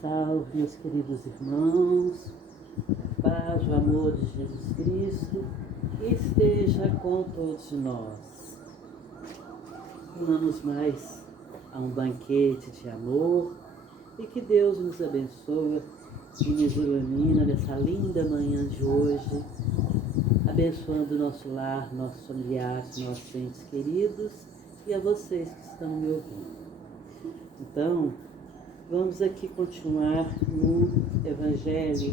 Salve, meus queridos irmãos, a paz, o amor de Jesus Cristo, que esteja com todos nós. Vamos mais a um banquete de amor e que Deus nos abençoe e nos ilumina nessa linda manhã de hoje, abençoando o nosso lar, nossos familiares, nossos entes queridos e a vocês que estão me ouvindo. Então, vamos aqui continuar no Evangelho,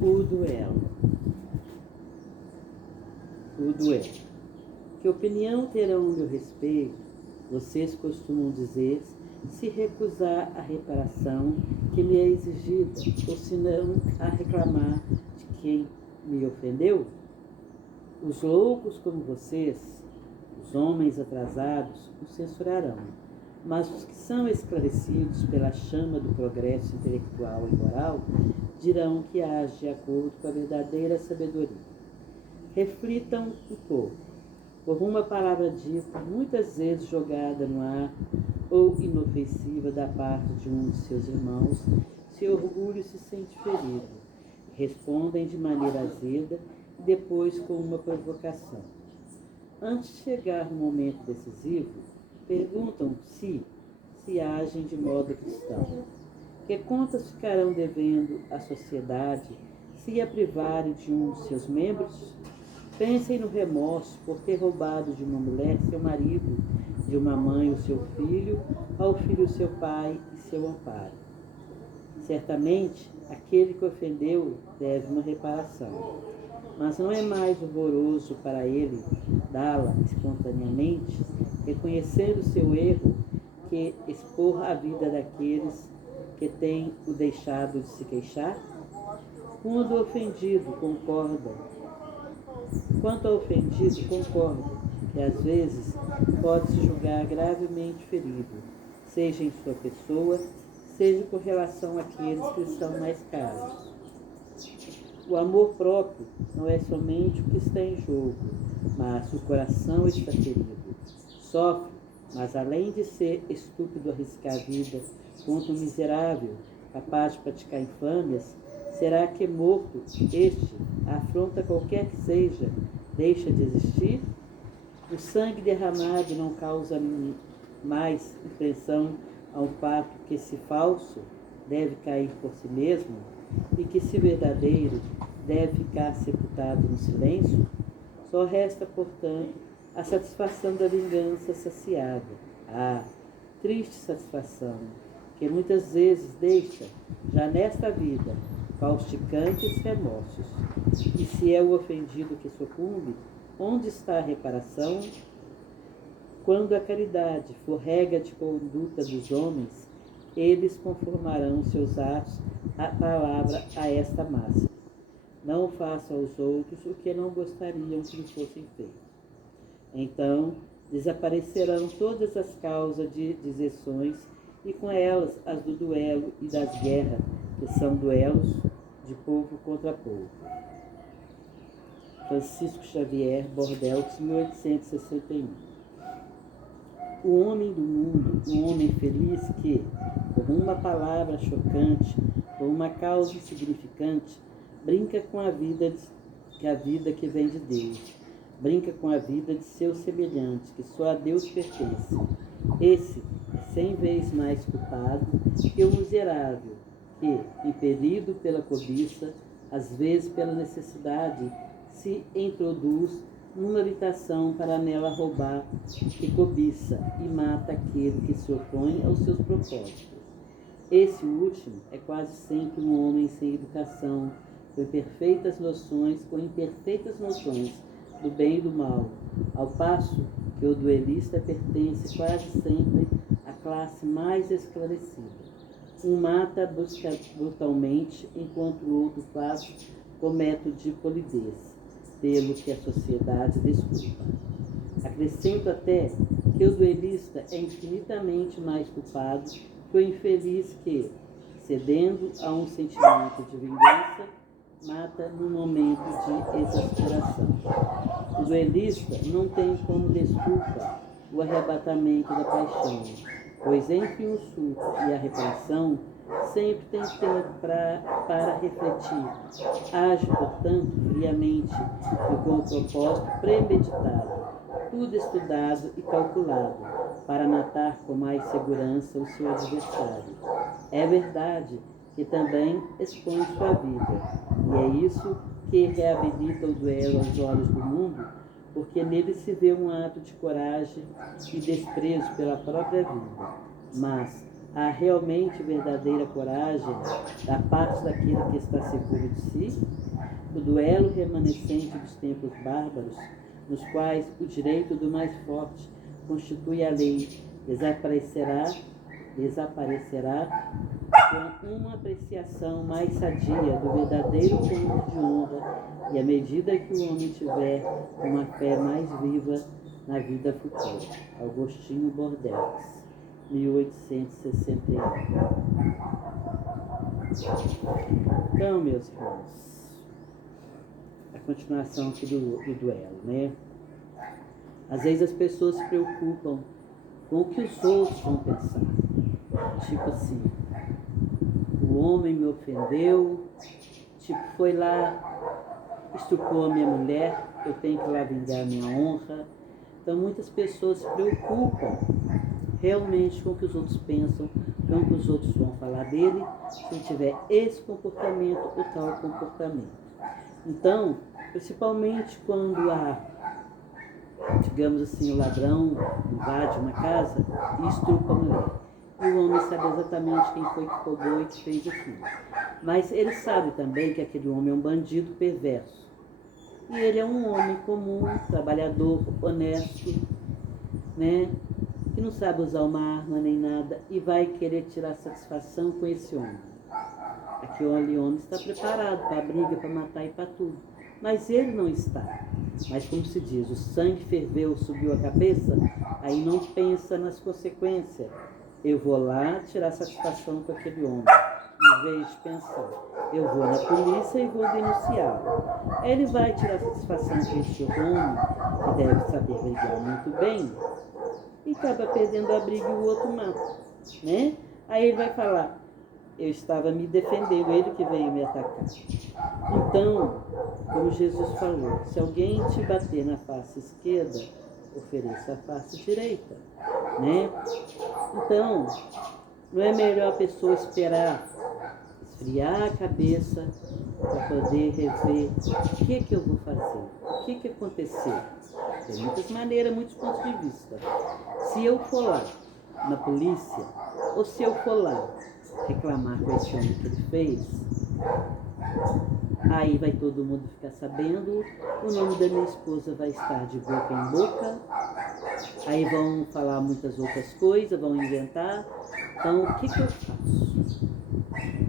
o duelo. Que opinião terão a meu respeito, vocês costumam dizer, se recusar a reparação que me é exigida, ou se não a reclamar de quem me ofendeu? Os loucos como vocês, os homens atrasados, o censurarão. Mas os que são esclarecidos pela chama do progresso intelectual e moral dirão que age de acordo com a verdadeira sabedoria. Reflitam um pouco. Por uma palavra dita, muitas vezes jogada no ar ou inofensiva da parte de um de seus irmãos, seu orgulho se sente ferido. Respondem de maneira azeda e depois com uma provocação. Antes de chegar no momento decisivo, perguntam se agem de modo cristão. Que contas ficarão devendo à sociedade se a privarem de um de seus membros? Pensem no remorso por ter roubado de uma mulher seu marido, de uma mãe o seu filho, ao filho o seu pai e seu amparo. Certamente, aquele que ofendeu deve uma reparação, mas não é mais horroroso para ele dá-la espontaneamente, reconhecendo seu erro, que expor a vida daqueles que têm o deixado de se queixar? Quanto ao ofendido, concorda que às vezes pode se julgar gravemente ferido, seja em sua pessoa, seja com relação àqueles que lhe são mais caros. O amor próprio não é somente o que está em jogo, mas o coração está ferido. Sofre, mas além de ser estúpido arriscar a vida contra um miserável, capaz de praticar infâmias, será que morto este, a afronta qualquer que seja, deixa de existir? O sangue derramado não causa mais impressão ao fato que, se falso, deve cair por si mesmo, e que, se verdadeiro, deve ficar sepultado no silêncio? Só resta, portanto, a satisfação da vingança saciada. Ah, triste satisfação, que muitas vezes deixa, já nesta vida, causticantes remorsos. E se é o ofendido que sucumbe, onde está a reparação? Quando a caridade for regra de conduta dos homens, eles conformarão seus atos à palavra a esta máxima: não façam aos outros o que não gostariam que lhes fossem feito. Então, desaparecerão todas as causas de deserções e com elas as do duelo e das guerras, que são duelos de povo contra povo. Francisco Xavier, Bordeaux, 1861. O homem do mundo, um homem feliz que, por uma palavra chocante, por uma causa insignificante, brinca com a vida que vem de Deus, brinca com a vida de seu semelhante, que só a Deus pertence. Esse é 100 vezes mais culpado que o miserável, que, impelido pela cobiça, às vezes pela necessidade, se introduz numa habitação para nela roubar, que cobiça e mata aquele que se opõe aos seus propósitos. Esse último é quase sempre um homem sem educação, com imperfeitas noções do bem e do mal, ao passo que o duelista pertence quase sempre à classe mais esclarecida. Um mata brutalmente, enquanto o outro faz com método de polidez, pelo que a sociedade desculpa. Acrescento até que o duelista é infinitamente mais culpado que o infeliz que, cedendo a um sentimento de vingança, mata num momento de exasperação. O duelista não tem como desculpa o arrebatamento da paixão, pois entre o insulto e a repreensão sempre tem tempo para refletir. Age, portanto, friamente e com o propósito premeditado, tudo estudado e calculado, para matar com mais segurança o seu adversário. É verdade que também expõe sua vida, e é isso que reabilita o duelo aos olhos do mundo, porque nele se vê um ato de coragem e desprezo pela própria vida. Mas há realmente verdadeira coragem da parte daquele que está seguro de si? O duelo remanescente dos tempos bárbaros, nos quais o direito do mais forte constitui a lei, desaparecerá com uma apreciação mais sadia do verdadeiro ponto de honra, e à medida que o homem tiver uma fé mais viva na vida futura. Agostinho Bordeaux, 1861. Então, meus irmãos, a continuação aqui do duelo, né? Às vezes as pessoas se preocupam com o que os outros vão pensar. Tipo assim, o homem me ofendeu, tipo, foi lá, estuprou a minha mulher, eu tenho que ir lá vingar a minha honra. Então muitas pessoas se preocupam realmente com o que os outros pensam, com o que os outros vão falar dele, se ele tiver esse comportamento ou tal comportamento. Então, principalmente quando há, digamos assim, o ladrão invade uma casa e estupra a mulher. E o homem sabe exatamente quem foi que roubou e que fez aquilo. Mas ele sabe também que aquele homem é um bandido perverso. E ele é um homem comum, trabalhador, honesto, né? Que não sabe usar uma arma nem nada e vai querer tirar satisfação com esse homem. Aquele homem está preparado para a briga, para matar e para tudo. Mas ele não está. Mas como se diz, o sangue ferveu, subiu a cabeça, aí não pensa nas consequências. Eu vou lá tirar satisfação com aquele homem, em vez de pensar, eu vou na polícia e vou denunciá-lo. Ele vai tirar satisfação com esse homem, que deve saber brigar muito bem, e acaba perdendo a briga e o outro mata, né? Aí ele vai falar, eu estava me defendendo, ele que veio me atacar. Então, como Jesus falou, se alguém te bater na face esquerda, ofereça a face direita, né? Então, não é melhor a pessoa esperar esfriar a cabeça para poder rever o que eu vou fazer, o que aconteceu. Tem muitas maneiras, muitos pontos de vista. Se eu for lá na polícia, ou se eu for lá reclamar com esse homem que ele fez, aí vai todo mundo ficar sabendo, o nome da minha esposa vai estar de boca em boca, aí vão falar muitas outras coisas, vão inventar. Então, o que eu faço?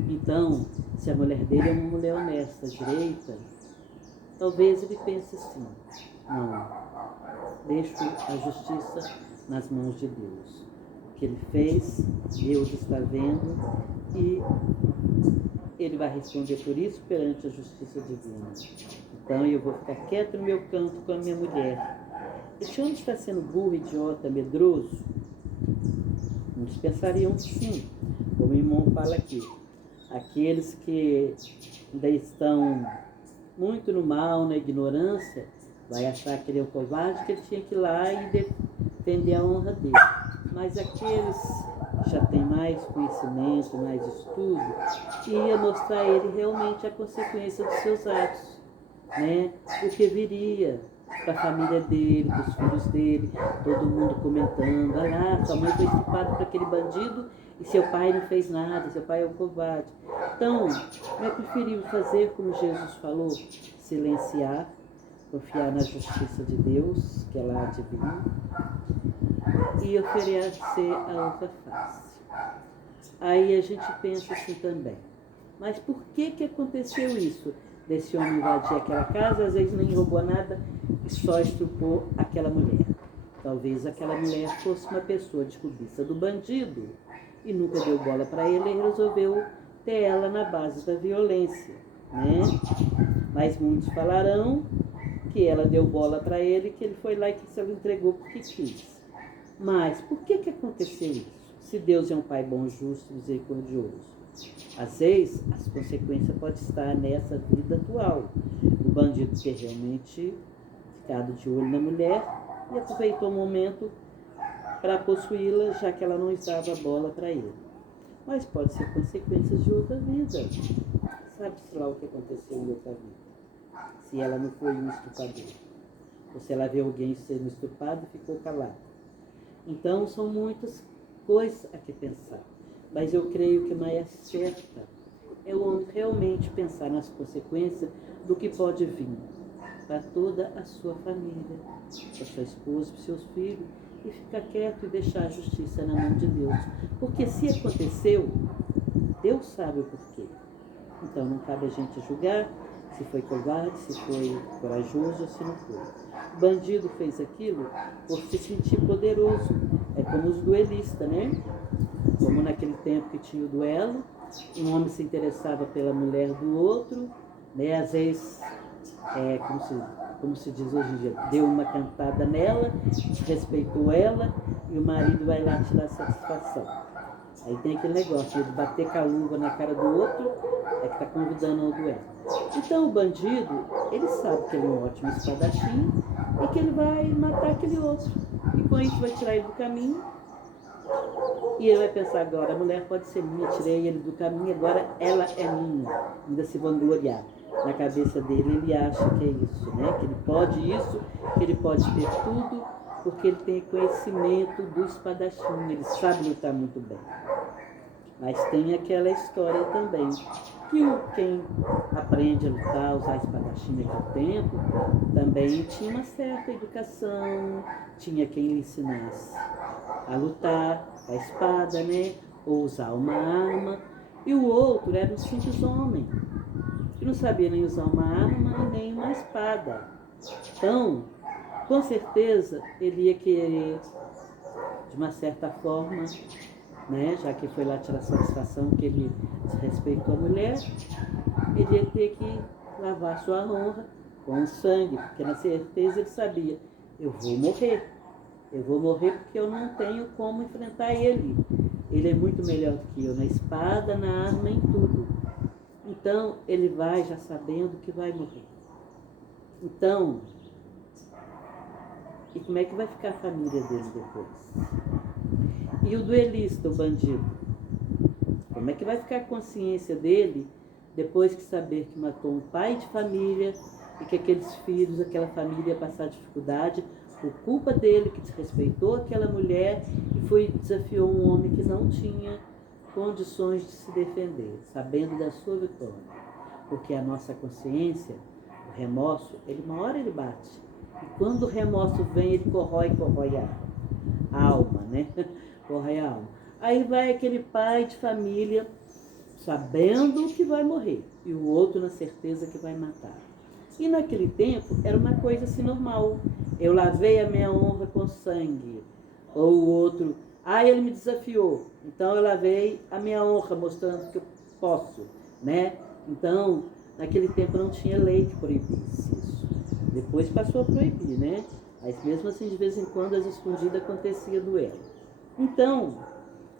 Então, se a mulher dele é uma mulher honesta, direita, talvez ele pense assim, não, deixo a justiça nas mãos de Deus. O que ele fez, Deus está vendo e ele vai responder por isso perante a justiça divina. Então eu vou ficar quieto no meu canto com a minha mulher. Esse homem está sendo burro, idiota, medroso? Muitos pensariam que sim. Como o irmão fala aqui, aqueles que ainda estão muito no mal, na ignorância, vai achar que ele é um covarde, que ele tinha que ir lá e defender a honra dele. Mas aqueles que já têm mais conhecimento, mais estudo, ia mostrar a ele realmente a consequência dos seus atos, né? O que viria para a família dele, para os filhos dele, todo mundo comentando, olha lá, sua mãe foi estuprada por aquele bandido e seu pai não fez nada, seu pai é um covarde. Então, é preferível fazer como Jesus falou, silenciar, confiar na justiça de Deus, que ela adivina, e oferecer a outra face. Aí a gente pensa assim também, mas por que aconteceu isso? Desse homem invadir aquela casa, às vezes nem roubou nada e só estuprou aquela mulher. Talvez aquela mulher fosse uma pessoa de cobiça do bandido e nunca deu bola para ele e resolveu ter ela na base da violência, né? Mas muitos falarão que ela deu bola para ele, que ele foi lá e que se ela entregou porque quis. Mas por que aconteceu isso? se Deus é um Pai bom, justo, misericordioso. Às vezes, as consequências podem estar nessa vida atual. O bandido ter realmente ficado de olho na mulher e aproveitou o momento para possuí-la, já que ela não dava bola para ele. Mas pode ser consequências de outra vida. Sabe-se lá o que aconteceu em outra vida. Se ela não foi um estuprador. Ou se ela viu alguém sendo estuprado e ficou calada. Então, são muitas coisas a que pensar. Mas eu creio que a mais certa é o homem realmente pensar nas consequências do que pode vir para toda a sua família, para sua esposa, para seus filhos, e ficar quieto e deixar a justiça na mão de Deus. Porque se aconteceu, Deus sabe o porquê. Então não cabe a gente julgar se foi covarde, se foi corajoso ou se não foi. O bandido fez aquilo por se sentir poderoso. É como os duelistas, né? Como naquele tempo que tinha o duelo, um homem se interessava pela mulher do outro, né? Às vezes, como se diz hoje em dia, deu uma cantada nela, respeitou ela, e o marido vai lá tirar satisfação. Aí tem aquele negócio de bater com a luva na cara do outro, é que está convidando ao duelo. Então o bandido, ele sabe que ele é um ótimo espadachim e que ele vai matar aquele outro. E com isso vai tirar ele do caminho. E ele vai pensar agora, a mulher pode ser minha, tirei ele do caminho, agora ela é minha. Ainda se vangloriar. Na cabeça dele ele acha que é isso, né? Que ele pode isso, que ele pode ter tudo, porque ele tem conhecimento do espadachim, ele sabe lutar muito bem. Mas tem aquela história também, que quem aprende a lutar, usar espadachim naquele tempo, também tinha uma certa educação, tinha quem lhe ensinasse a lutar a espada, né? Ou usar uma arma. E o outro era um simples homem, que não sabia nem usar uma arma e nem uma espada. Então, com certeza, ele ia querer, de uma certa forma, né, já que foi lá tirar satisfação que ele respeitou a mulher, ele ia ter que lavar sua honra com o sangue, porque na certeza ele sabia, eu vou morrer porque eu não tenho como enfrentar ele. Ele é muito melhor do que eu na espada, na arma, em tudo. Então, ele vai já sabendo que vai morrer. Então, e como é que vai ficar a família dele depois? E o duelista, o bandido? Como é que vai ficar a consciência dele depois que saber que matou um pai de família e que aqueles filhos, aquela família ia passar dificuldade por culpa dele, que desrespeitou aquela mulher e desafiou um homem que não tinha condições de se defender, sabendo da sua vitória. Porque a nossa consciência, o remorso, uma hora ele bate. E quando o remorso vem, ele corrói a alma, né? Corrói a alma. Aí vai aquele pai de família sabendo que vai morrer e o outro na certeza que vai matar. E naquele tempo era uma coisa assim normal. Eu lavei a minha honra com sangue. Ou o outro, ele me desafiou, então eu lavei a minha honra mostrando que eu posso, né? Então, naquele tempo não tinha lei que proibisse isso. Depois passou a proibir, né? Mas mesmo assim, de vez em quando, às escondidas, acontecia duelo. Então,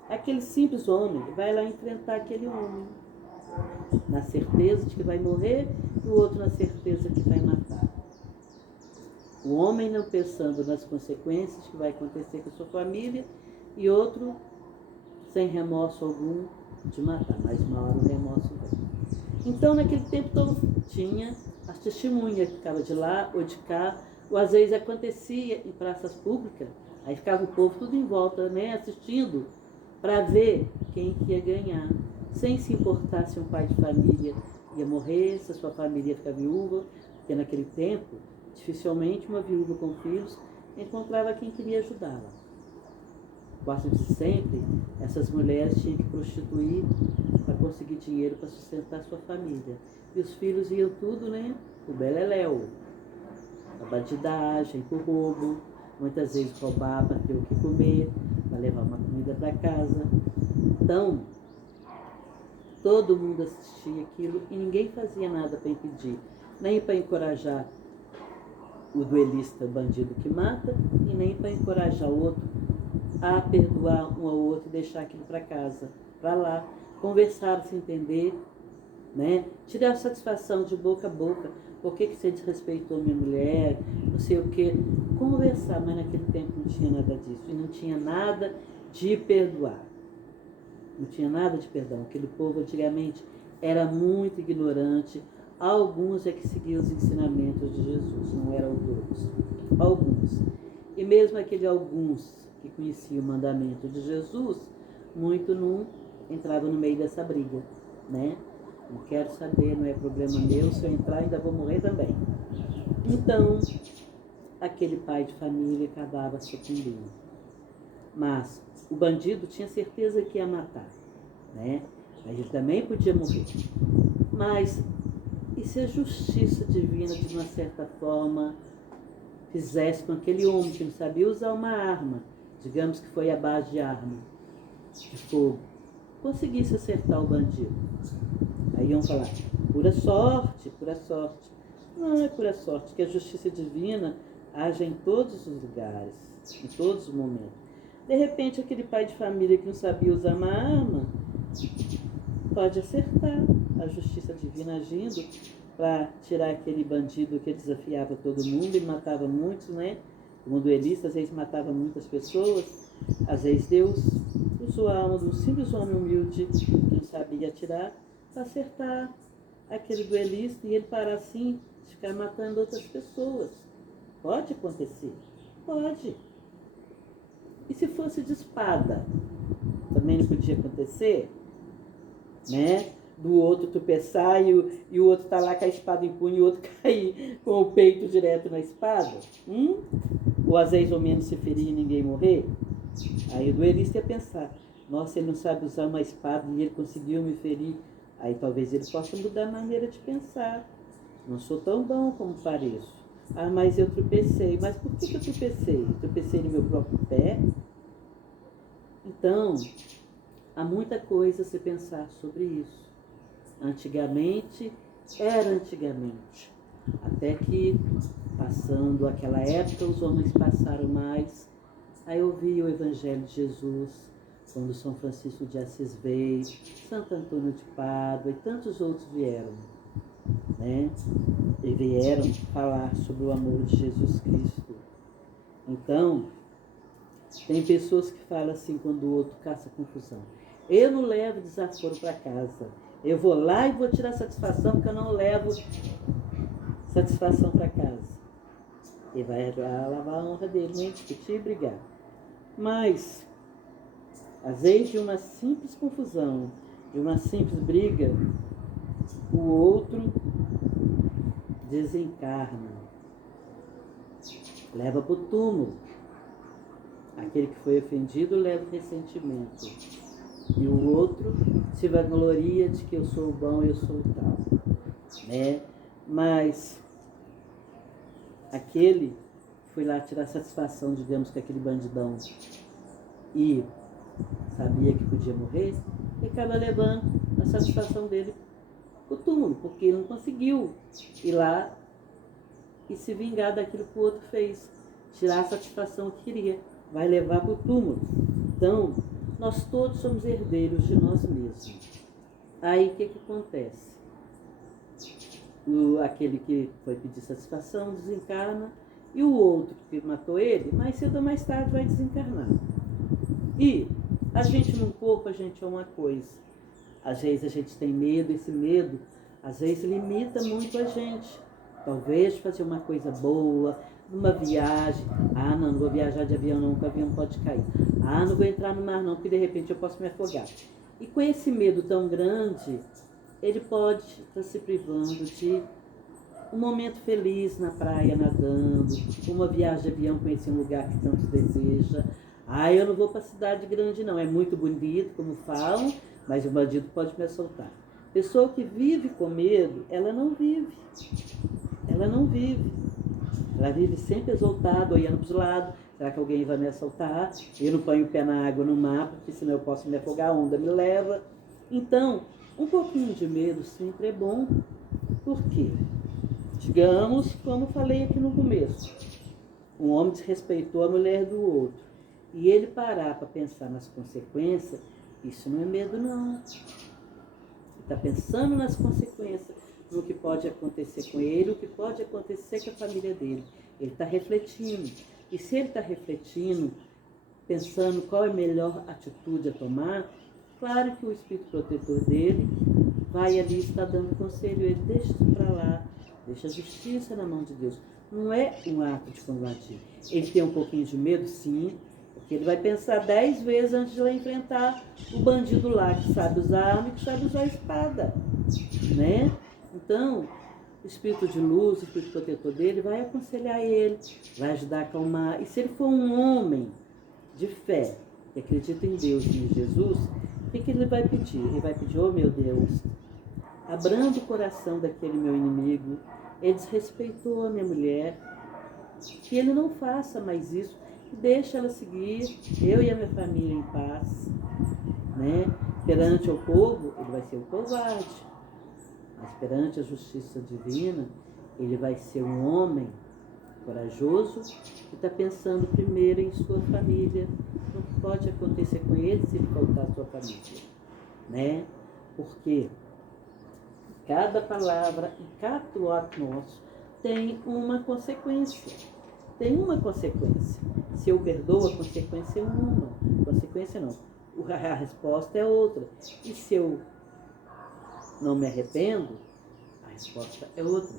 aquele simples homem vai lá enfrentar aquele homem, na certeza de que vai morrer, e o outro na certeza que vai matar. O homem não pensando nas consequências que vai acontecer com a sua família, e outro sem remorso algum de matar, mas uma hora o remorso vem. Então, naquele tempo todo tinha as testemunhas que ficavam de lá ou de cá, ou às vezes acontecia em praças públicas, aí ficava o povo tudo em volta, né, assistindo, para ver quem que ia ganhar, sem se importar se um pai de família ia morrer, se a sua família ia ficar viúva, porque naquele tempo, dificilmente uma viúva com filhos encontrava quem queria ajudá-la. Quase sempre, essas mulheres tinham que prostituir para conseguir dinheiro para sustentar sua família. E os filhos iam tudo, né, o beleléu, a bandidagem, o roubo, muitas vezes roubar para ter o que comer, para levar uma comida para casa. Então, todo mundo assistia aquilo e ninguém fazia nada para impedir, nem para encorajar o duelista, o bandido que mata, e nem para encorajar o outro a perdoar um ao outro e deixar aquilo para casa, para lá, conversar, se entender, né? Tirar satisfação de boca a boca. Por que você desrespeitou minha mulher? Não sei o quê. Conversar, mas naquele tempo não tinha nada disso. E não tinha nada de perdoar. Não tinha nada de perdão. Aquele povo antigamente era muito ignorante. Alguns é que seguiam os ensinamentos de Jesus, não eram todos. Alguns. E mesmo aquele alguns que conheciam o mandamento de Jesus, muito não entravam no meio dessa briga, né? Não quero saber, não é problema meu, se eu entrar ainda vou morrer também. Então, aquele pai de família acabava sucumbindo. Mas o bandido tinha certeza que ia matar, né? Mas ele também podia morrer. Mas e se a justiça divina, de uma certa forma, fizesse com aquele homem que não sabia usar uma arma, digamos que foi a base de arma, de fogo, conseguisse acertar o bandido? Aí iam falar, pura sorte, pura sorte. Não é pura sorte, que a justiça divina age em todos os lugares, em todos os momentos. De repente, aquele pai de família que não sabia usar uma arma, pode acertar a justiça divina agindo para tirar aquele bandido que desafiava todo mundo e matava muitos, né? Como duelista, às vezes matava muitas pessoas. Às vezes Deus usou a alma de um simples homem humilde que não sabia atirar para acertar aquele duelista e ele parar assim de ficar matando outras pessoas. Pode acontecer? Pode. E se fosse de espada? Também não podia acontecer? Né? Do outro tropeçar e o outro tá lá com a espada em punho e o outro cair com o peito direto na espada? Ou às vezes ou menos se ferir e ninguém morrer? Aí o duelista ia pensar, nossa, ele não sabe usar uma espada e ele conseguiu me ferir. Aí talvez ele possa mudar a maneira de pensar. Não sou tão bom como pareço. Ah, mas eu tropecei. Mas por que eu tropecei? Tropecei no meu próprio pé? Então, há muita coisa a se pensar sobre isso. Antigamente, era antigamente. Até que, passando aquela época, os homens passaram mais a ouvir o Evangelho de Jesus, quando São Francisco de Assis veio, Santo Antônio de Pádua e tantos outros vieram, né? E vieram falar sobre o amor de Jesus Cristo. Então, tem pessoas que falam assim quando o outro caça confusão. Eu não levo desaforo para casa. Eu vou lá e vou tirar satisfação porque eu não levo satisfação para casa. Ele vai lá lavar a honra dele, nem discutir e brigar. Mas, às vezes, de uma simples confusão, de uma simples briga, o outro desencarna, leva para o túmulo. Aquele que foi ofendido leva o ressentimento. E o outro se vangloria de que eu sou bom, eu sou tal. Né? Mas aquele que foi lá tirar satisfação, digamos, com aquele bandidão e sabia que podia morrer, ele acaba levando a satisfação dele para o túmulo, porque ele não conseguiu ir lá e se vingar daquilo que o outro fez, tirar a satisfação que queria, vai levar para o túmulo. Então, nós todos somos herdeiros de nós mesmos. Aí o que acontece? Aquele que foi pedir satisfação desencarna e o outro que matou ele, mais cedo ou mais tarde vai desencarnar. E a gente no corpo, a gente é uma coisa. Às vezes a gente tem medo, esse medo às vezes limita muito a gente. Talvez fazer uma coisa boa, numa viagem. Ah, não vou viajar de avião não, porque o avião pode cair. Ah, não vou entrar no mar não, porque de repente eu posso me afogar. E com esse medo tão grande, ele pode estar se privando de um momento feliz na praia nadando, uma viagem de avião, conhecer um lugar que tanto deseja. Ah, eu não vou para a cidade grande não, é muito bonito, como falam, mas o bandido pode me assaltar. Pessoa que vive com medo, ela não vive. Ela não vive. Ela vive sempre exaltada, olhando para os lados. Será que alguém vai me assaltar? Eu não ponho o pé na água, no mar, porque senão eu posso me afogar, a onda me leva. Então, um pouquinho de medo sempre é bom. Por quê? Digamos, como falei aqui no começo, um homem desrespeitou a mulher do outro. e ele parar para pensar nas consequências, isso não é medo, não. Ele está pensando nas consequências, no que pode acontecer com ele, o que pode acontecer com a família dele. Ele está refletindo. E se ele está refletindo, pensando qual é a melhor atitude a tomar, claro que o espírito protetor dele vai ali estar dando conselho. Ele deixa isso para lá, deixa a justiça na mão de Deus. Não é um ato de combater. Ele tem um pouquinho de medo, sim, porque ele vai pensar 10 vezes antes de enfrentar o bandido lá, que sabe usar arma e que sabe usar a espada, né? Então, o espírito de luz, o espírito protetor dele, vai aconselhar ele, vai ajudar a acalmar. E se ele for um homem de fé, que acredita em Deus e em Jesus, o que ele vai pedir? Ele vai pedir, oh meu Deus, abranda o coração daquele meu inimigo, ele desrespeitou a minha mulher, que ele não faça mais isso, deixa ela seguir, eu e a minha família em paz, né? Perante o povo, ele vai ser um covarde, mas perante a justiça divina, ele vai ser um homem corajoso que está pensando primeiro em sua família, no que pode acontecer com ele se ele faltar a sua família, né? Porque cada palavra e cada ato nosso tem uma consequência. Tem uma consequência. Se eu perdoo, a consequência é uma. Consequência não. A resposta é outra. E se eu não me arrependo, a resposta é outra.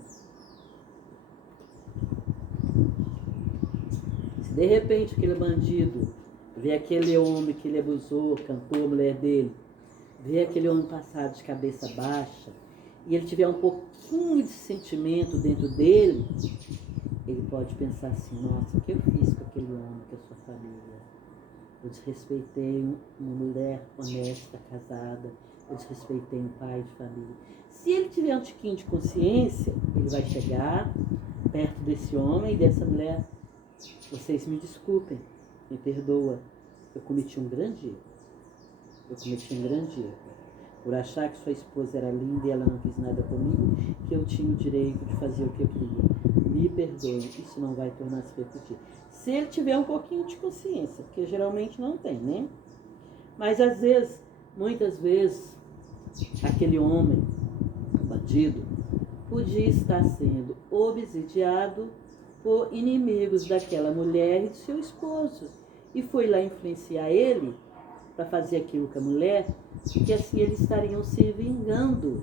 Se de repente aquele bandido vê aquele homem que ele abusou, cantou a mulher dele, vê aquele homem passar de cabeça baixa, e ele tiver um pouquinho de sentimento dentro dele, ele pode pensar assim, nossa, o que eu fiz com aquele homem, com a sua família? Eu desrespeitei uma mulher honesta, casada, eu desrespeitei um pai de família. Se ele tiver um tiquinho de consciência, ele vai chegar perto desse homem e dessa mulher, vocês me desculpem, me perdoa, eu cometi um grande erro. Eu cometi um grande erro. Por achar que sua esposa era linda e ela não quis nada comigo, que eu tinha o direito de fazer o que eu queria. Me perdoe, isso não vai tornar a se repetir. Se ele tiver um pouquinho de consciência, porque geralmente não tem, né? Mas às vezes, muitas vezes, aquele homem, bandido, podia estar sendo obsidiado por inimigos daquela mulher e do seu esposo. E foi lá influenciar ele para fazer aquilo com a mulher, porque assim eles estariam se vingando.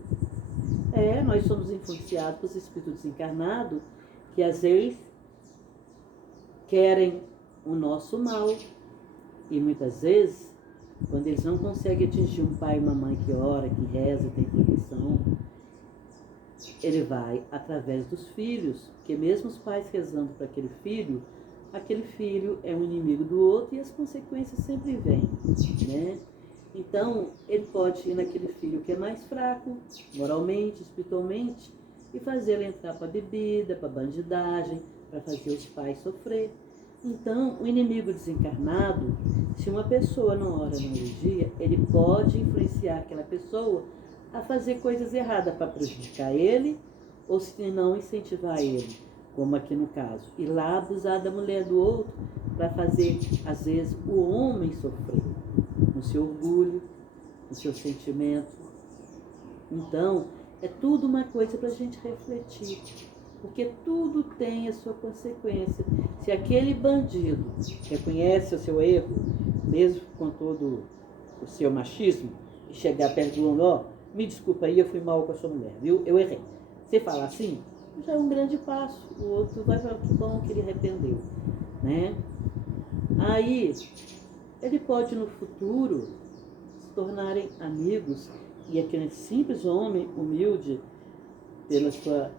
Nós somos influenciados por espíritos desencarnados que às vezes querem o nosso mal. E muitas vezes, quando eles não conseguem atingir um pai e uma mãe que ora, que reza, tem proteção, ele vai através dos filhos, porque mesmo os pais rezando para aquele filho é um inimigo do outro e as consequências sempre vêm, né? Então, ele pode ir naquele filho que é mais fraco, moralmente, espiritualmente, e fazer ele entrar para a bebida, para a bandidagem, para fazer os pais sofrer. Então, o inimigo desencarnado, se uma pessoa não ora no dia, ele pode influenciar aquela pessoa a fazer coisas erradas para prejudicar ele, ou se não incentivar ele, como aqui no caso, ir lá abusar da mulher do outro para fazer, às vezes, o homem sofrer, no seu orgulho, no seu sentimento. Então, é tudo uma coisa para a gente refletir, porque tudo tem a sua consequência. Se aquele bandido reconhece o seu erro, mesmo com todo o seu machismo, e chegar perto do homem, me desculpa aí, eu fui mal com a sua mulher, viu? Eu errei. Você fala assim, já é um grande passo. O outro vai falar, que bom que ele arrependeu, né? Aí, ele pode no futuro se tornarem amigos, e aquele simples homem humilde, pela sua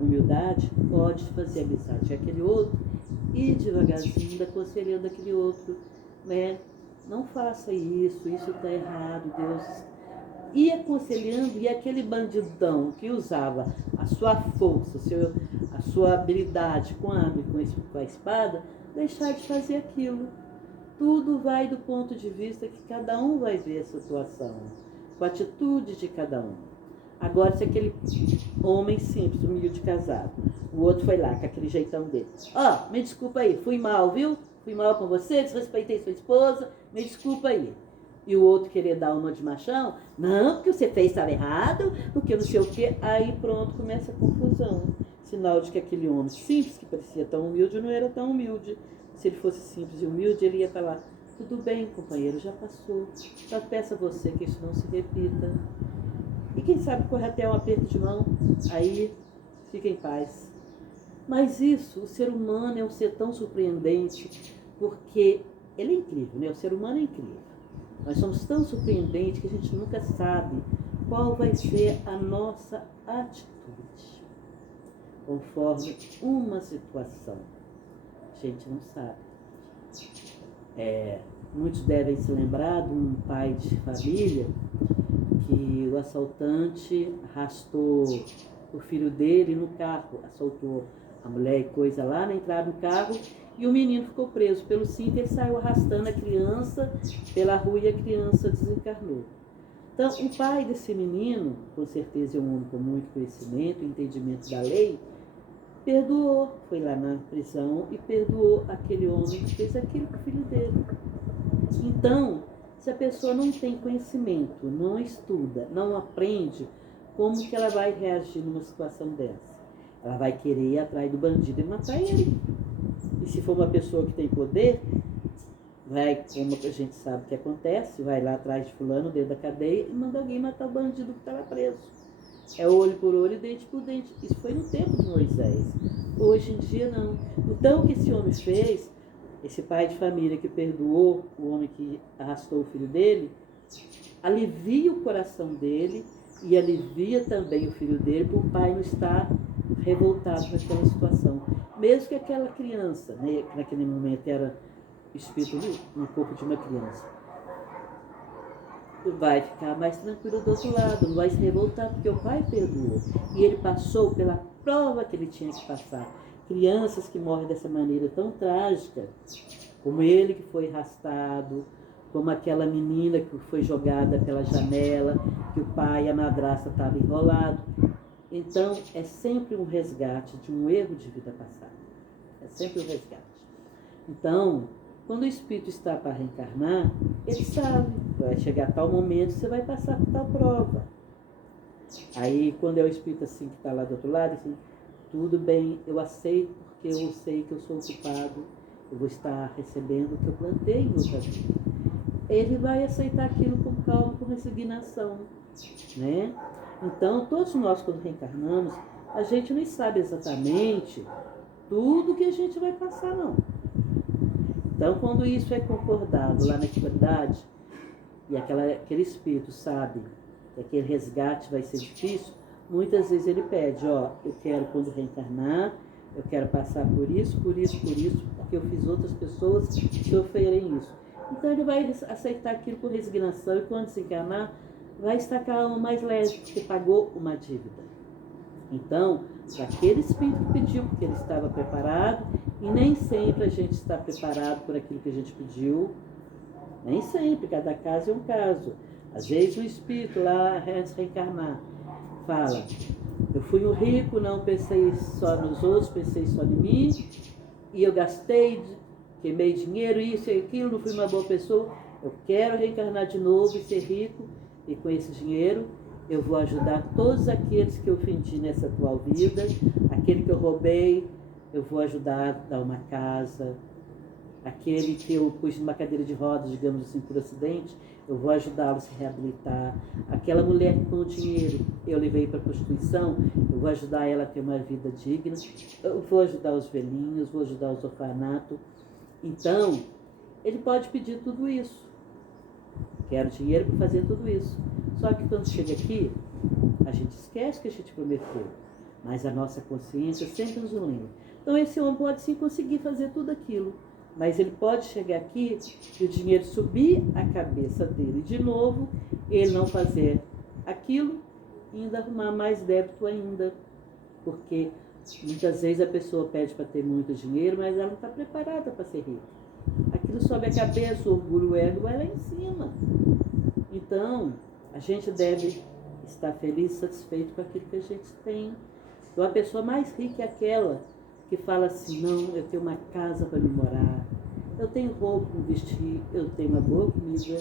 humildade, pode fazer amizade com aquele outro e devagarzinho aconselhando aquele outro, né? Não faça isso está errado, Deus. E aconselhando, e aquele bandidão que usava a sua força, a sua habilidade com a arma e com a espada, deixar de fazer aquilo. Tudo vai do ponto de vista que cada um vai ver a situação, com a atitude de cada um. Agora, se aquele homem simples, humilde, casado, o outro foi lá com aquele jeitão dele, me desculpa aí, fui mal, viu? fui mal com você, desrespeitei sua esposa, me desculpa aí. E o outro querer dar uma de machão, não, porque você fez estava errado, porque não sei o quê. Aí pronto, começa a confusão. Sinal de que aquele homem simples, que parecia tão humilde, não era tão humilde. Se ele fosse simples e humilde, ele ia falar, tudo bem, companheiro, já passou. Só peço a você que isso não se repita. E quem sabe correr até um aperto de mão, aí fica em paz. Mas isso, o ser humano é um ser tão surpreendente, porque ele é incrível, né? O ser humano é incrível. Nós somos tão surpreendentes que a gente nunca sabe qual vai ser a nossa atitude, conforme uma situação. A gente não sabe. Muitos devem se lembrar de um pai de família que o assaltante arrastou o filho dele no carro, assaltou a mulher e coisa lá na entrada do carro, e o menino ficou preso pelo cinto. Ele saiu arrastando a criança pela rua e a criança desencarnou. Então, o pai desse menino, com certeza é um homem com muito conhecimento, entendimento da lei, perdoou, foi lá na prisão e perdoou aquele homem que fez aquilo com o filho dele. Então, se a pessoa não tem conhecimento, não estuda, não aprende, como que ela vai reagir numa situação dessa? Ela vai querer ir atrás do bandido e matar ele. E se for uma pessoa que tem poder, vai, como a gente sabe que acontece, vai lá atrás de fulano, dentro da cadeia, e manda alguém matar o bandido que está lá preso. É olho por olho e dente por dente. Isso foi no tempo de Moisés. Hoje em dia, não. Então, o que esse homem fez, esse pai de família que perdoou o homem que arrastou o filho dele, alivia o coração dele e alivia também o filho dele, para o pai não estar revoltado naquela situação. Mesmo que aquela criança, né, que naquele momento era o espírito no corpo de uma criança, vai ficar mais tranquilo do outro lado, não vai se revoltar, porque o pai perdoou. E ele passou pela prova que ele tinha que passar. Crianças que morrem dessa maneira tão trágica, como ele que foi arrastado, como aquela menina que foi jogada pela janela, que o pai e a madrasta estavam enrolados. Então, é sempre um resgate de um erro de vida passada. É sempre um resgate. Então, quando o espírito está para reencarnar, ele sabe, vai chegar a tal momento, você vai passar por tal prova. Aí, quando é o espírito assim que está lá do outro lado, assim, tudo bem, eu aceito, porque eu sei que eu sou culpado, eu vou estar recebendo o que eu plantei em outra vida. Ele vai aceitar aquilo com calma, com resignação, né? Então, todos nós, quando reencarnamos, a gente não sabe exatamente tudo que a gente vai passar, não. Então, quando isso é concordado lá na espiritualidade, e aquele espírito sabe que aquele resgate vai ser difícil, muitas vezes ele pede, ó, eu quero quando reencarnar, eu quero passar por isso, por isso, por isso, porque eu fiz outras pessoas que sofrerem isso. Então ele vai aceitar aquilo com resignação, e quando se encarnar, vai estar com a alma mais leve, porque pagou uma dívida. Então, para aquele espírito que pediu, porque ele estava preparado, e nem sempre a gente está preparado por aquilo que a gente pediu, nem sempre, cada caso é um caso. Às vezes o espírito lá, antes de reencarnar, fala, eu fui um rico, não pensei só nos outros, pensei só em mim, e eu gastei, queimei dinheiro, isso e aquilo, não fui uma boa pessoa, eu quero reencarnar de novo e ser rico, e com esse dinheiro eu vou ajudar todos aqueles que eu ofendi nessa atual vida, aquele que eu roubei, eu vou ajudar a dar uma casa, aquele que eu pus numa cadeira de rodas, digamos assim, por acidente, eu vou ajudá-lo a se reabilitar. Aquela mulher que com o dinheiro eu levei para a prostituição, eu vou ajudar ela a ter uma vida digna, eu vou ajudar os velhinhos, vou ajudar os orfanatos. Então, ele pode pedir tudo isso. Quero dinheiro para fazer tudo isso. Só que quando chega aqui, a gente esquece que a gente prometeu, mas a nossa consciência sempre nos lembra. Então esse homem pode sim conseguir fazer tudo aquilo, mas ele pode chegar aqui e o dinheiro subir a cabeça dele de novo, ele não fazer aquilo e ainda arrumar mais débito ainda, porque muitas vezes a pessoa pede para ter muito dinheiro, mas ela não está preparada para ser rica. Aquilo sobe a cabeça, o orgulho, o ego vai lá em cima. Então, a gente deve estar feliz, satisfeito com aquilo que a gente tem. Então, a pessoa mais rica é aquela que fala assim, não, eu tenho uma casa para me morar, eu tenho roupa para vestir, eu tenho uma boa comida,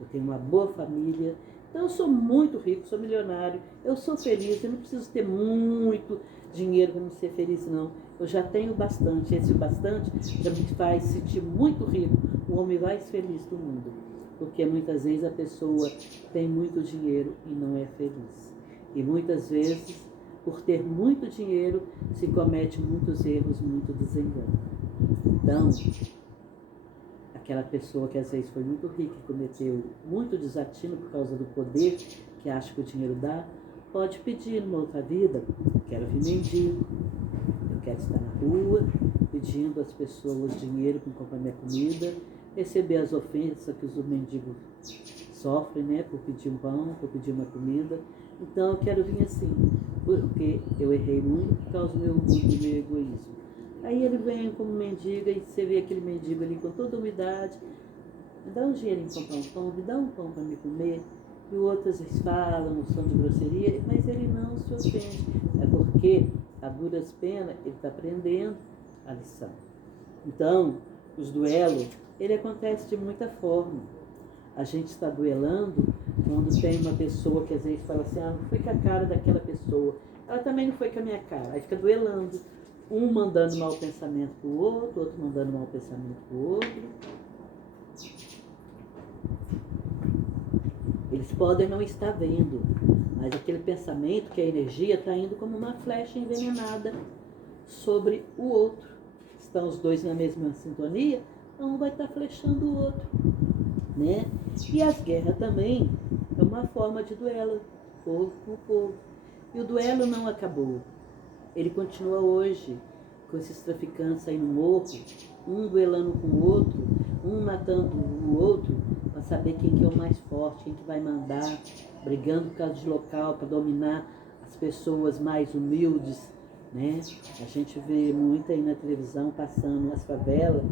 eu tenho uma boa família. Então eu sou muito rico, sou milionário, eu sou feliz, eu não preciso ter muito dinheiro para me ser feliz, não. Eu já tenho bastante, esse bastante já me faz sentir muito rico, o homem mais feliz do mundo. Porque muitas vezes a pessoa tem muito dinheiro e não é feliz. E muitas vezes, por ter muito dinheiro, se comete muitos erros, muito desengano. Então, aquela pessoa que às vezes foi muito rica e cometeu muito desatino por causa do poder que acha que o dinheiro dá, pode pedir numa outra vida: quero vir mendigo, eu quero estar na rua pedindo às pessoas dinheiro para comprar minha comida, receber as ofensas que os mendigos sofrem, né, por pedir um pão, por pedir uma comida. Então eu quero vir assim, porque eu errei muito por causa do meu orgulho e do meu egoísmo. Aí ele vem como mendigo e você vê aquele mendigo ali com toda a humildade: me dá um dinheiro em comprar um pão, me dá um pão para me comer. E o outro às vezes fala, no som de grosseria, mas ele não se ofende. É porque, a duras penas, ele está aprendendo a lição. Então, os duelos, ele acontece de muita forma. A gente está duelando quando tem uma pessoa que às vezes fala assim: não foi com a cara daquela pessoa, ela também não foi com a minha cara. Aí fica duelando, um mandando mau pensamento para o outro mandando mau pensamento para o outro. Eles podem não estar vendo, mas aquele pensamento, que é a energia, está indo como uma flecha envenenada sobre o outro. Estão os dois na mesma sintonia, um vai estar flechando o outro, né? E as guerras também é uma forma de duelo, povo com povo. E o duelo não acabou. Ele continua hoje, com esses traficantes aí no morro, um duelando com o outro, um matando o outro, para saber quem que é o mais forte, quem que vai mandar, brigando por causa de local, para dominar as pessoas mais humildes, né? A gente vê muito aí na televisão, passando nas favelas,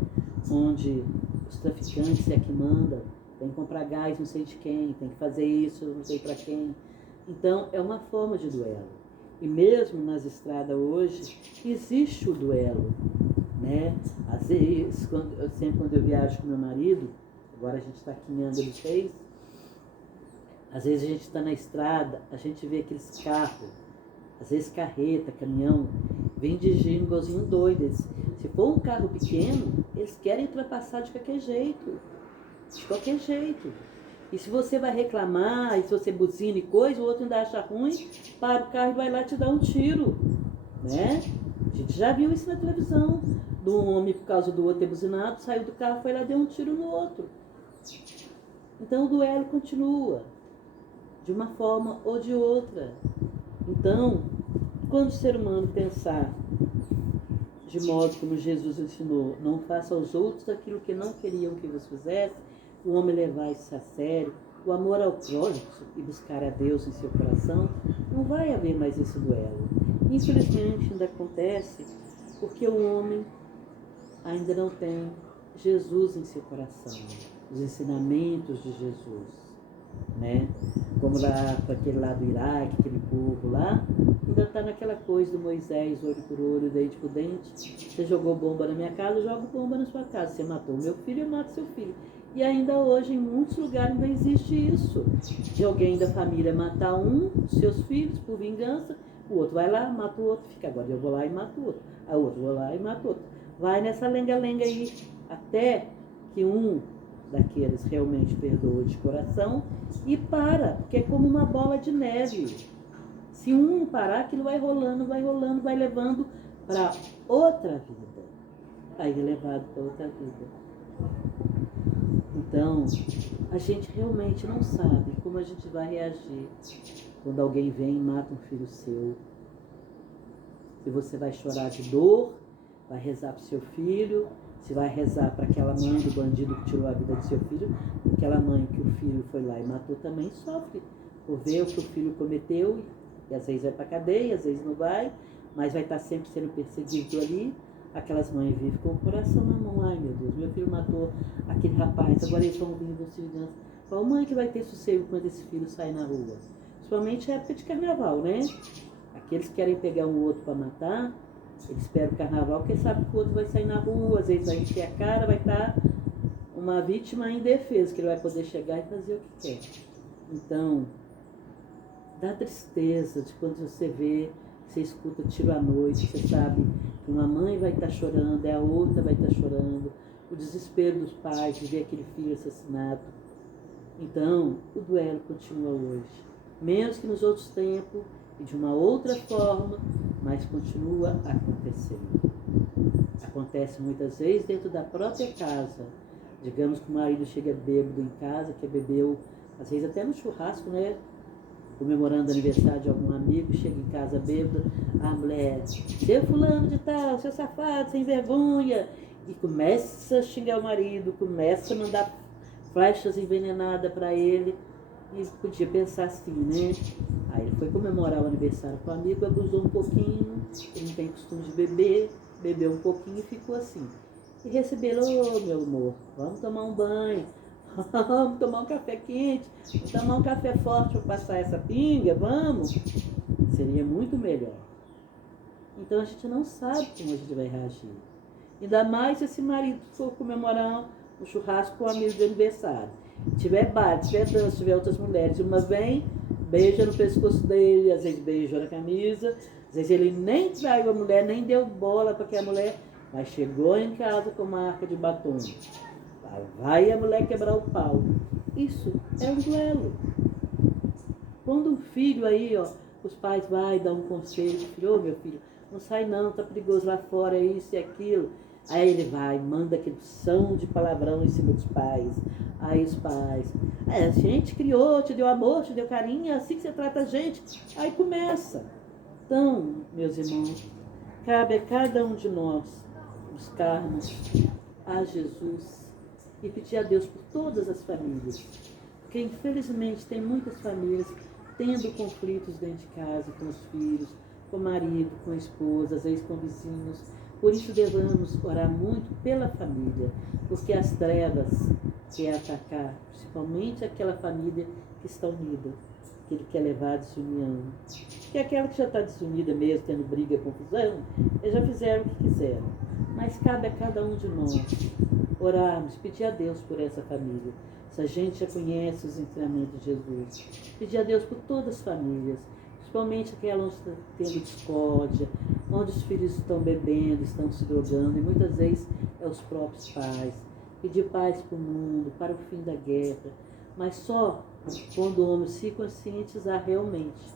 onde os traficantes é que mandam, tem que comprar gás não sei de quem, tem que fazer isso não sei para quem. Então é uma forma de duelo. E mesmo nas estradas hoje, existe o duelo, né? Às vezes, sempre quando eu viajo com meu marido, agora a gente está aqui em Angra dos Reis, às vezes a gente está na estrada, a gente vê aqueles carros, às vezes carreta, caminhão, vem dirigindo igualzinho doido. Se for um carro pequeno, eles querem ultrapassar de qualquer jeito. De qualquer jeito. E se você vai reclamar, e se você buzina e coisa, o outro ainda acha ruim, para o carro e vai lá te dar um tiro, né? A gente já viu isso na televisão, do homem, por causa do outro ter buzinado, saiu do carro, foi lá e deu um tiro no outro. Então o duelo continua, de uma forma ou de outra. Então, quando o ser humano pensar de modo como Jesus ensinou, não faça aos outros aquilo que não queriam que vos fizesse, o homem levar isso a sério, o amor ao próximo e buscar a Deus em seu coração, não vai haver mais esse duelo. Infelizmente ainda acontece porque o homem ainda não tem Jesus em seu coração, os ensinamentos de Jesus, né? Como lá para aquele lado do Iraque, aquele povo lá, ainda está naquela coisa do Moisés, olho por olho, dente por dente. Você jogou bomba na minha casa, eu jogo bomba na sua casa. Você matou meu filho, eu mato seu filho. E ainda hoje, em muitos lugares, ainda existe isso. De alguém da família matar um dos seus filhos por vingança, o outro vai lá, mata o outro, fica, agora eu vou lá e mato o outro. A outro vou lá e mato o outro. Vai nessa lenga-lenga aí, até que um daqueles realmente perdoa de coração e para, porque é como uma bola de neve. Se um parar, aquilo vai rolando, vai levando para outra vida. Aí é levado para outra vida. Então, a gente realmente não sabe como a gente vai reagir quando alguém vem e mata um filho seu. Se você vai chorar de dor, vai rezar para o seu filho, se vai rezar para aquela mãe do bandido que tirou a vida do seu filho, aquela mãe que o filho foi lá e matou também sofre por ver o que o filho cometeu, e às vezes vai para a cadeia, às vezes não vai, mas vai estar sempre sendo perseguido ali. Aquelas mães vivem com o coração na mão: ai meu Deus, meu filho matou aquele rapaz, agora eles vão vir de vingança. Qual mãe que vai ter sossego quando esse filho sai na rua? Principalmente na época de carnaval, né? Aqueles que querem pegar um outro para matar, Ele espera o carnaval, porque sabe que o outro vai sair na rua, às vezes vai encher a cara, vai estar uma vítima indefesa, que ele vai poder chegar e fazer o que quer. Então, dá tristeza de quando você vê, você escuta tiro à noite, você sabe que uma mãe vai estar chorando, a outra vai estar chorando, o desespero dos pais de ver aquele filho assassinado. Então, o duelo continua hoje, menos que nos outros tempos e de uma outra forma, mas continua acontecendo. Acontece muitas vezes dentro da própria casa. Digamos que o marido chega bêbado em casa, que bebeu, às vezes até no churrasco, né? Comemorando o aniversário de algum amigo, chega em casa bêbado, a mulher, seu fulano de tal, seu safado, sem vergonha, e começa a xingar o marido, começa a mandar flechas envenenadas para ele, e podia pensar assim, né? Aí ele foi comemorar o aniversário com o amigo, abusou um pouquinho, ele não tem costume de beber, bebeu um pouquinho e ficou assim. E receberam, ô meu amor, vamos tomar um banho, vamos tomar um café quente, vamos tomar um café forte para passar essa pinga, vamos? Seria muito melhor. Então a gente não sabe como a gente vai reagir. Ainda mais se esse marido for comemorar um churrasco com um amigo de aniversário. Tiver bar, tiver dança, tiver outras mulheres, uma vem, beija no pescoço dele, às vezes beija na camisa, às vezes ele nem traiu a mulher, nem deu bola para que a mulher, mas chegou em casa com marca de batom. Vai a mulher quebrar o pau. Isso é um duelo. Quando um filho aí, ó, os pais vai dar um conselho, filho, ô meu filho, não sai não, tá perigoso lá fora, isso e aquilo. Aí ele vai, manda aquele som de palavrão em cima dos pais. Aí os pais, a gente criou, te deu amor, te deu carinho, é assim que você trata a gente. Aí começa. Então, meus irmãos, cabe a cada um de nós buscarmos a Jesus e pedir a Deus por todas as famílias. Porque infelizmente tem muitas famílias tendo conflitos dentro de casa com os filhos, com o marido, com a esposa, às vezes com vizinhos. Por isso devemos orar muito pela família, porque as trevas quer atacar, principalmente aquela família que está unida, que ele quer levar a desunião. Porque aquela que já está desunida mesmo, tendo briga, confusão, eles já fizeram o que quiseram. Mas cabe a cada um de nós orarmos, pedir a Deus por essa família. Se a gente já conhece os ensinamentos de Jesus, pedir a Deus por todas as famílias, principalmente aquela onde está tendo discórdia, onde os filhos estão bebendo, estão se drogando, e muitas vezes é os próprios pais. Pedir paz para o mundo, para o fim da guerra, mas só quando o homem se conscientizar realmente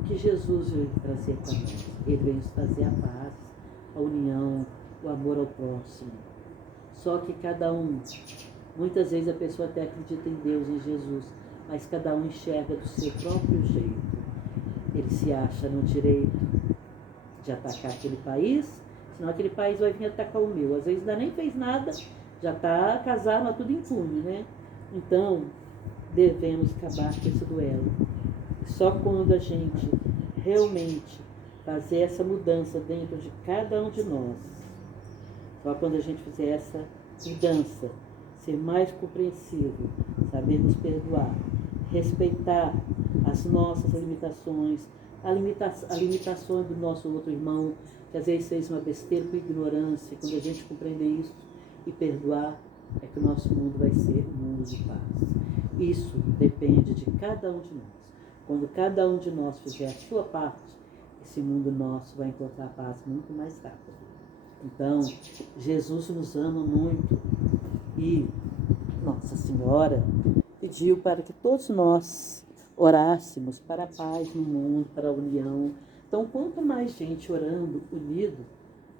o que Jesus veio trazer para nós. Ele veio trazer a paz, a união, o amor ao próximo. Só que cada um, muitas vezes a pessoa até acredita em Deus, em Jesus, mas cada um enxerga do seu próprio jeito. Ele se acha no direito de atacar aquele país, senão aquele país vai vir atacar o meu. Às vezes ainda nem fez nada, já está casado, mas tudo impune, né? Então, devemos acabar com esse duelo. Só quando a gente realmente fazer essa mudança dentro de cada um de nós, só quando a gente fizer essa mudança, ser mais compreensivo, saber nos perdoar, respeitar as nossas limitações, a limitação do nosso outro irmão, que às vezes fez uma besteira por ignorância. Quando a gente compreender isso e perdoar, é que o nosso mundo vai ser um mundo de paz. Isso depende de cada um de nós. Quando cada um de nós fizer a sua parte, esse mundo nosso vai encontrar paz muito mais rápido. Então, Jesus nos ama muito e Nossa Senhora pediu para que todos nós orássemos para a paz no mundo, para a união. Então, quanto mais gente orando, unido,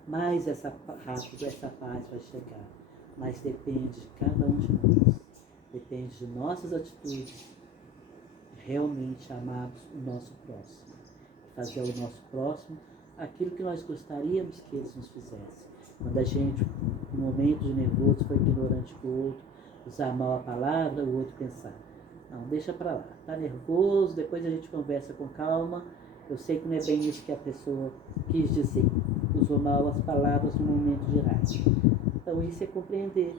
mais rápido essa paz vai chegar. Mas depende de cada um de nós. Depende de nossas atitudes, realmente amarmos o nosso próximo. Fazer ao nosso próximo aquilo que nós gostaríamos que eles nos fizessem. Quando a gente, no momento de nervoso, foi ignorante com o outro, usar mal a palavra, o outro pensar, não, deixa pra lá, tá nervoso, depois a gente conversa com calma, eu sei que não é bem isso que a pessoa quis dizer, usou mal as palavras no momento de raiva. Então isso é compreender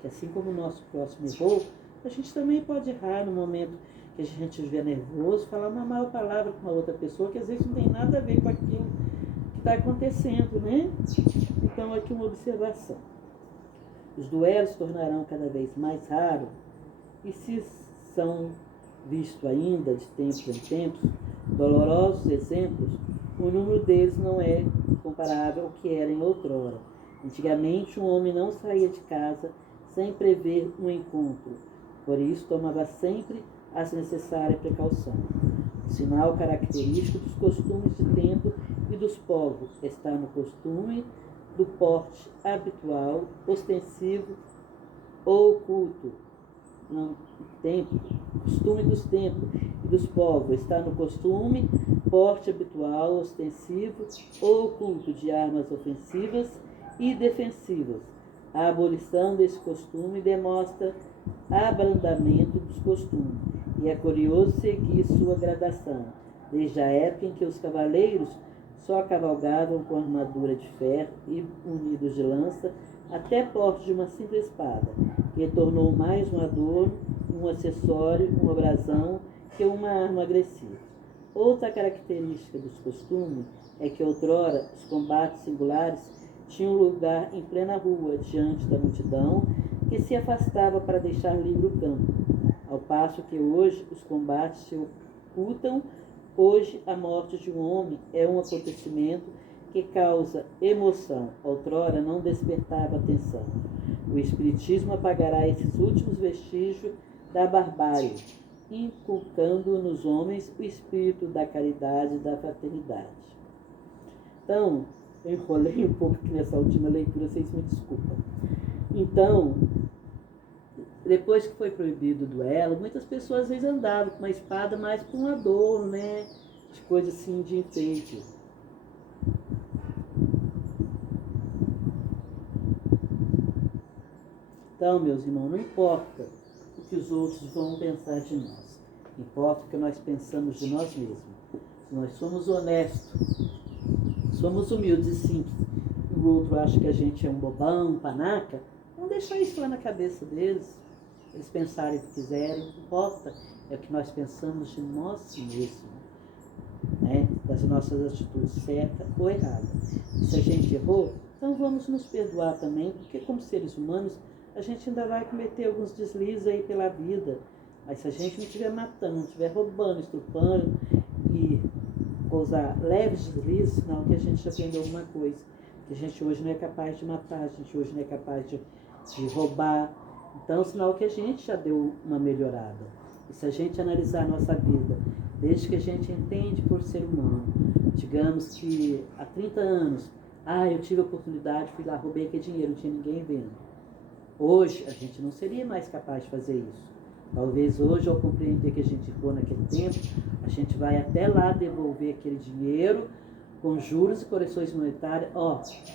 que assim como o nosso próximo errou, a gente também pode errar no momento que a gente estiver nervoso, falar uma mal palavra com uma outra pessoa, que às vezes não tem nada a ver com aquilo que está acontecendo, né? Então, aqui uma observação. Os duelos se tornarão cada vez mais raros e se são vistos ainda de tempos em tempos dolorosos exemplos, o número deles não é comparável ao que era em outrora. Antigamente, um homem não saía de casa sem prever um encontro, por isso tomava sempre as necessárias precauções. O sinal característico dos costumes de tempo e dos povos está no costume do porte habitual, ostensivo ou oculto. No tempo, costume dos tempos e dos povos está no costume, porte habitual, ostensivo ou oculto de armas ofensivas e defensivas. A abolição desse costume demonstra abrandamento dos costumes, e é curioso seguir sua gradação, desde a época em que os cavaleiros só cavalgavam com armadura de ferro e unidos de lança, até porte de uma simples espada, que tornou mais um adorno, um acessório, uma brasão, que uma arma agressiva. Outra característica dos costumes é que outrora os combates singulares tinham lugar em plena rua, diante da multidão, que se afastava para deixar livre o campo, ao passo que hoje os combates se ocultam. Hoje a morte de um homem é um acontecimento que causa emoção, outrora não despertava atenção. O Espiritismo apagará esses últimos vestígios da barbárie, inculcando nos homens o espírito da caridade e da fraternidade. Então, eu enrolei um pouco aqui nessa última leitura, vocês me desculpam. Então, depois que foi proibido o duelo, muitas pessoas às vezes andavam com uma espada mais com um adorno, né? De coisa assim de enfeite. Então, meus irmãos, não importa o que os outros vão pensar de nós. Importa o que nós pensamos de nós mesmos. Se nós somos honestos, somos humildes e simples, e o outro acha que a gente é um bobão, um panaca, vamos deixar isso lá na cabeça deles. Eles pensarem o que quiserem, não importa, é o que nós pensamos de nós mesmos, né? Das nossas atitudes certas ou erradas. E se a gente errou, então vamos nos perdoar também, porque como seres humanos, a gente ainda vai cometer alguns deslizes aí pela vida. Mas se a gente não estiver matando, não estiver roubando, estrupando e causar leves deslizes, sinal que a gente aprendeu alguma coisa. Que a gente hoje não é capaz de matar, a gente hoje não é capaz de roubar. Então, sinal que a gente já deu uma melhorada. E se a gente analisar a nossa vida, desde que a gente entende por ser humano, digamos que há 30 anos, eu tive a oportunidade, fui lá, roubei aquele dinheiro, não tinha ninguém vendo. Hoje, a gente não seria mais capaz de fazer isso. Talvez hoje, ao compreender que a gente errou naquele tempo, a gente vai até lá devolver aquele dinheiro com juros e correções monetárias.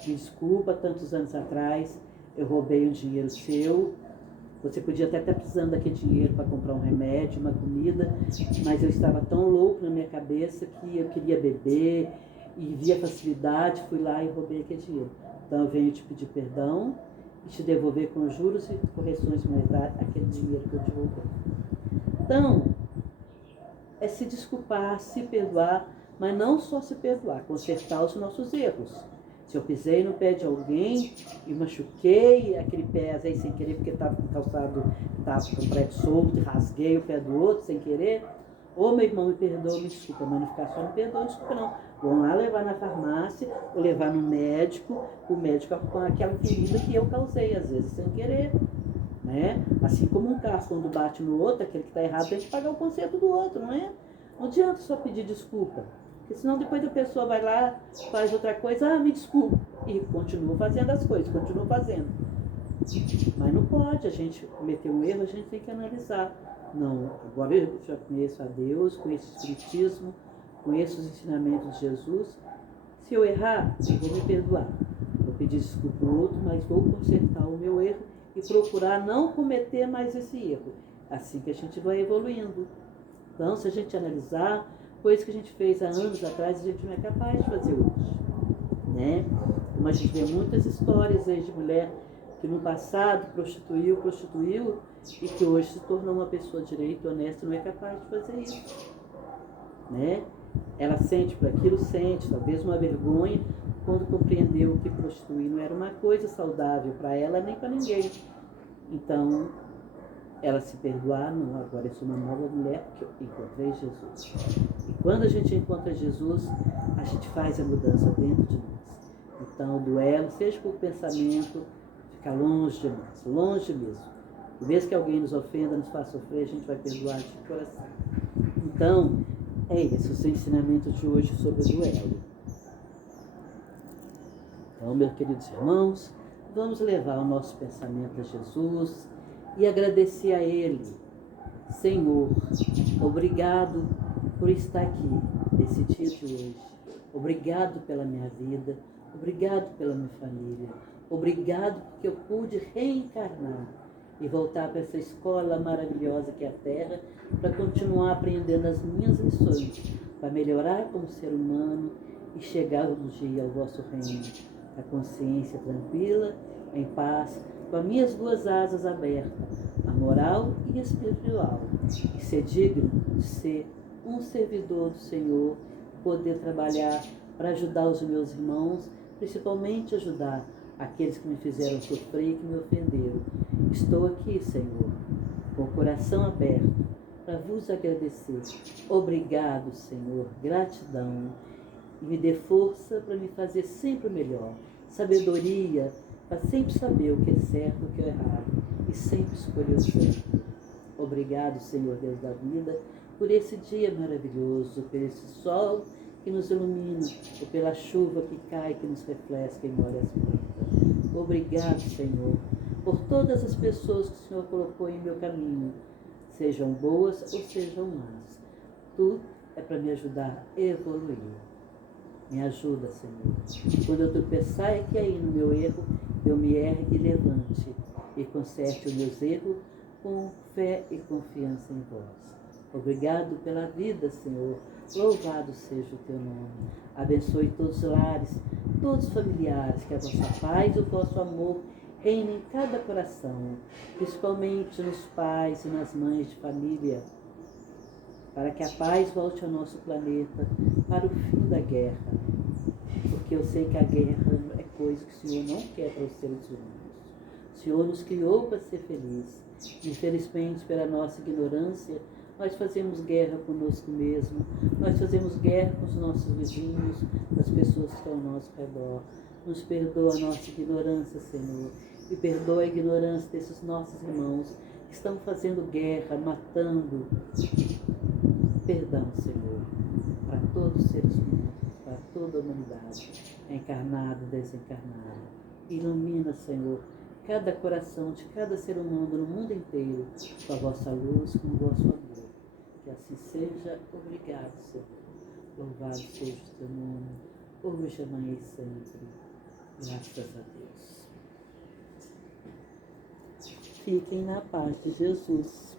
Me desculpa, tantos anos atrás, eu roubei um dinheiro seu. Você podia até estar precisando daquele dinheiro para comprar um remédio, uma comida, mas eu estava tão louco na minha cabeça que eu queria beber e via facilidade, fui lá e roubei aquele dinheiro. Então eu venho te pedir perdão e te devolver com juros e correções monetárias aquele dinheiro que eu te roubei. Então, é se desculpar, se perdoar, mas não só se perdoar, consertar os nossos erros. Se eu pisei no pé de alguém e machuquei aquele pé, às vezes sem querer, porque estava com o calçado, estava com o prego solto, e rasguei o pé do outro sem querer, meu irmão, me perdoa, me desculpa, mas não ficar só me perdoa, desculpa não. Vão lá levar na farmácia, ou levar no médico, o médico com aquela ferida que eu causei, às vezes sem querer. Né? Assim como um carro, quando bate no outro, aquele que está errado tem que pagar o conserto do outro, não é? Não adianta só pedir desculpa. Porque senão depois a pessoa vai lá, faz outra coisa, me desculpa, e continua fazendo as coisas, continua fazendo. Mas não pode, a gente cometer um erro, a gente tem que analisar. Não, agora eu já conheço a Deus, conheço o Espiritismo, conheço os ensinamentos de Jesus. Se eu errar, eu vou me perdoar. Vou pedir desculpa ao outro, mas vou consertar o meu erro e procurar não cometer mais esse erro. Assim que a gente vai evoluindo. Então, se a gente analisar, coisas que a gente fez há anos atrás, a gente não é capaz de fazer hoje, né? Como a gente vê muitas histórias aí de mulher que no passado prostituiu, e que hoje se tornou uma pessoa direita, honesta, não é capaz de fazer isso, né? Ela sente por aquilo, sente, talvez uma vergonha, quando compreendeu que prostituir não era uma coisa saudável para ela nem para ninguém. Então, ela se perdoar, não, agora eu sou uma nova mulher porque eu encontrei Jesus. E quando a gente encontra Jesus, a gente faz a mudança dentro de nós. Então, o duelo, seja por pensamento, fica longe de nós, longe mesmo. E mesmo que alguém nos ofenda, nos faça sofrer, a gente vai perdoar de coração. Então, é esse o ensinamento de hoje sobre o duelo. Então, meus queridos irmãos, vamos levar o nosso pensamento a Jesus e agradecer a Ele. Senhor, obrigado por estar aqui nesse dia de hoje. Obrigado pela minha vida, obrigado pela minha família, obrigado porque eu pude reencarnar e voltar para essa escola maravilhosa que é a Terra, para continuar aprendendo as minhas lições, para melhorar como ser humano e chegar um dia ao vosso reino, a consciência tranquila, em paz, com as minhas duas asas abertas, a moral e a espiritual, e ser digno de ser um servidor do Senhor, poder trabalhar para ajudar os meus irmãos, principalmente ajudar aqueles que me fizeram sofrer e que me ofenderam. Estou aqui, Senhor, com o coração aberto, para vos agradecer. Obrigado, Senhor, gratidão, e me dê força para me fazer sempre melhor, sabedoria, para sempre saber o que é certo e o que é errado, e sempre escolher o certo. Obrigado, Senhor Deus da vida, por esse dia maravilhoso, por esse sol que nos ilumina, ou pela chuva que cai, que nos refresca e molha as plantas. Obrigado, Senhor, por todas as pessoas que o Senhor colocou em meu caminho, sejam boas ou sejam más. Tudo é para me ajudar a evoluir. Me ajuda, Senhor. Quando eu tropeçar e cair no meu erro, eu me ergue e levante e conserte os meus erros com fé e confiança em vós. Obrigado pela vida, Senhor. Louvado seja o teu nome. Abençoe todos os lares, todos os familiares, que a vossa paz e o vosso amor reinem em cada coração, principalmente nos pais e nas mães de família, para que a paz volte ao nosso planeta, para o fim da guerra. Porque eu sei que a guerra é coisa que o Senhor não quer para os seres humanos. O Senhor nos criou para ser feliz. Infelizmente, pela nossa ignorância, nós fazemos guerra conosco mesmo, nós fazemos guerra com os nossos vizinhos, com as pessoas que estão ao nosso redor. Nos perdoa a nossa ignorância, Senhor, e perdoa a ignorância desses nossos irmãos que estão fazendo guerra, matando. Perdão, Senhor, para todos os seres humanos, para toda a humanidade, encarnada e desencarnada. Ilumina, Senhor, cada coração de cada ser humano no mundo inteiro, com a vossa luz, com o vosso amor. Que assim seja. Obrigado, Senhor. Louvado seja o teu nome, hoje, amanhã e sempre. Graças a Deus. Fiquem na paz de Jesus.